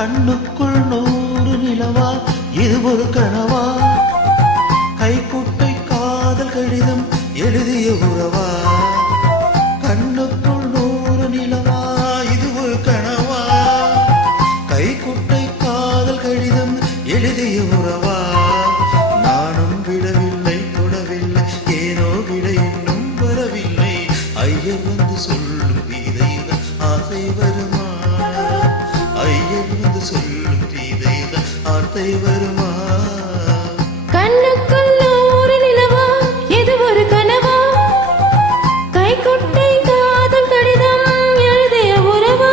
கண்ணுக்குள் 100 நிலவா இது ஒரு கனவா கைக்குட்டை காதல் கடிதம் எழுதிய உறவா கண்ணுக்குள் 100 நிலவா இது ஒரு கனவா கைக்குட்டை காதல் கடிதம் எழுதிய உறவா நானும் விடவில்லை தொடவில்லை ஏனோ விட இன்னும் வரவில்லை ஐயர் வந்து சொல்லும் இதைதான் ஆசை வருமா ஐயர் வந்து சொல்லும் இதைதான் ஆசை வருமா கண்ணுக்குள் 100 நிலவா இது ஒரு கனவா கைக்குட்டை காதல் கடிதம் எழுதிய உறவா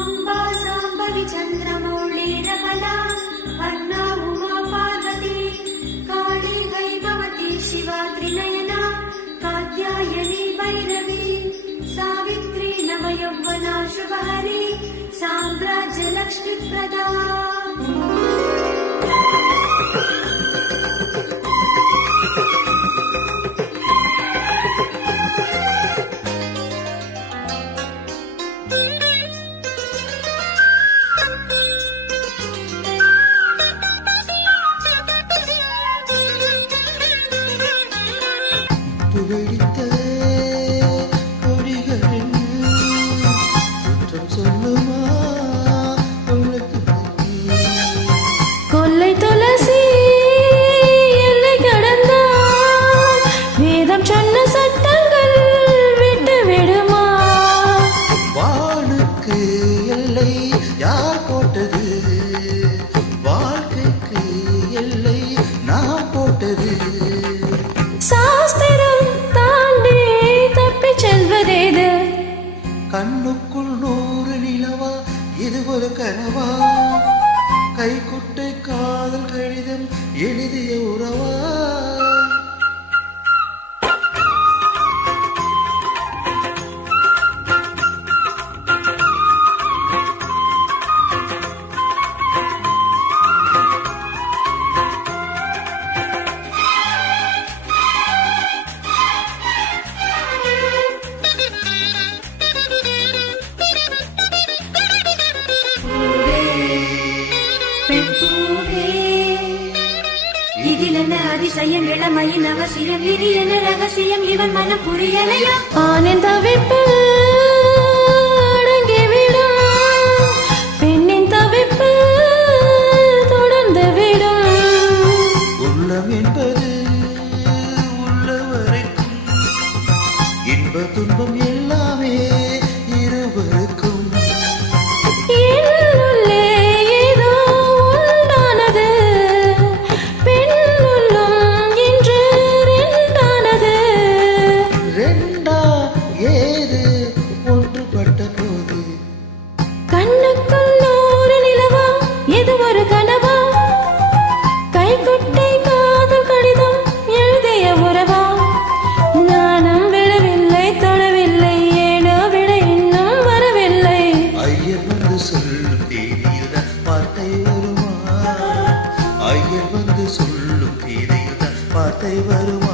अम्बा साम्बवि चन्द्रमौळी रमला अन्ना उमा पार्वती काली हैमवती शिवा त्रिनयना कात्यायनी भैरवी सावित्री नवयौवना शुभहरी साम्राज्य लक्ष्मीप्रदा புகழித்த கொடிகளின் குற்றம் சொல்லுமா கொல்லை துளசி எல்லை கடந்தால் வேதம் சொன்ன சட்டங்கள் விட்டு விடுமா வானுக்கு எல்லை யார் போட்டது வாழ்க்கைக்கு எல்லை நான் போட்டது சாஸ்திரம் தாண்டி தப்பி செல்வதேது கண்ணுக்குள் 100 நிலவா இது ஒரு கனவா கைக்குட்டை காதல் கடிதம் எழுதிய உறவா இதிலென்ன அதிசயம் இளமையின் அவசியம் இது என்ன ரகசியம் இவன் மனம் புரியலையா ஆனந்த தவிப்பு அடங்கிவிடும் பெண்ணின் தவிப்பு தொடர்ந்து விடும் உள்ளம் என்பது உள்ளவரைக்கும் இன்ப துன்பம் எல்லாமே இருவருக்கும் என்னுள்ளே ஏதோ உண்டானது பெண்ணுள்ளும் இன்று ரெண்டானது ரெண்டா ஏது ஒன்றுபட்ட போது கண்ணுக்குள் 100 நிலவா இது ஒரு கனவா கைக்குட்டை காதல் கடிதம் எழுதிய உறவா நானும் விடவில்லை தொடவில்லை ஏனோ விட இன்னும் வரவில்லை ஐயர் வந்து சொல்லும் தேதியில்தான் வார்த்தை வருமா ஐயர் வந்து சொல்லும் தேதியில்தான் வார்த்தை வருமா